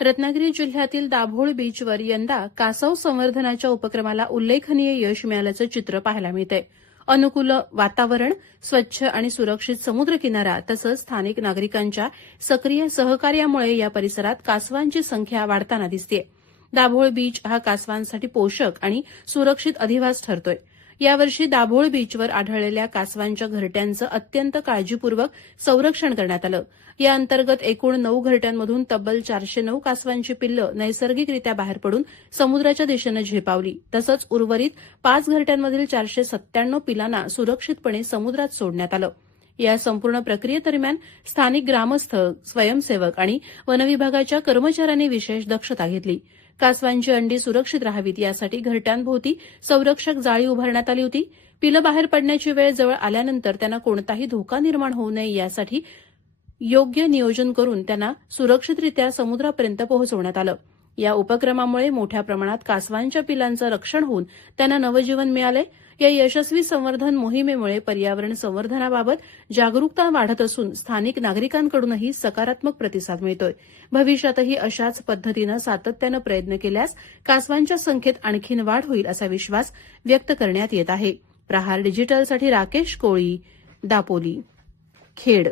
रत्नागिरी जिल्ह्यातील दाभोळ बीचवर यंदा कासव संवर्धनाच्या उपक्रमाला उल्लेखनीय यश मिळाल्याचं चित्र पाहायला मिळतंय. अनुकूल वातावरण, स्वच्छ आणि सुरक्षित समुद्रकिनारा तसंच स्थानिक नागरिकांच्या सक्रिय सहकार्यामुळे या परिसरात कासवांची संख्या वाढताना दिसतेय. दाभोळ बीच हा कासवांसाठी पोषक आणि सुरक्षित अधिवास ठरतोय. यावर्षी दाभोळ बीचवर आढळलेल्या कासवांच्या घरट्यांचं अत्यंत काळजीपूर्वक संरक्षण करण्यात आलं. या अंतर्गत एकूण 9 घरट्यांमधून तब्बल 409 कासवांची पिल्लं नैसर्गिकरित्या बाहेर पडून समुद्राच्या दिशेनं झेपावली. तसंच उर्वरित 5 घरट्यांमधील 497 पिलांना सुरक्षितपणे समुद्रात सोडण्यात आलं. या संपूर्ण प्रक्रियेदरम्यान स्थानिक ग्रामस्थ, स्वयंसेवक आणि वनविभागाच्या कर्मचाऱ्यांनी विशेष दक्षता घेतली. कासवांची अंडी सुरक्षित राहावीत यासाठी घरट्यांभोवती संरक्षक जाळी उभारण्यात आली होती. पिलं बाहेर पडण्याची वेळ जवळ आल्यानंतर त्यांना कोणताही धोका निर्माण होऊ नये यासाठी योग्य नियोजन करून त्यांना सुरक्षितरित्या समुद्रापर्यंत पोहोचवण्यात आलं. या उपक्रमामुळे मोठ्या प्रमाणात कासवांच्या पिलांचं रक्षण होऊन त्यांना नवजीवन मिळालंय. या यशस्वी संवर्धन मोहिमेमुळे पर्यावरण संवर्धनाबाबत जागरूकता वाढत असून स्थानिक नागरिकांकडूनही सकारात्मक प्रतिसाद मिळतोय. भविष्यातही अशाच पद्धतीनं सातत्यानं प्रयत्न केल्यास कासवांच्या संख्येत आणखीन वाढ होईल असा विश्वास व्यक्त करण्यात येत आहे. प्रहार डिजिटलसाठी राकेश कोळी, दापोली, खेड.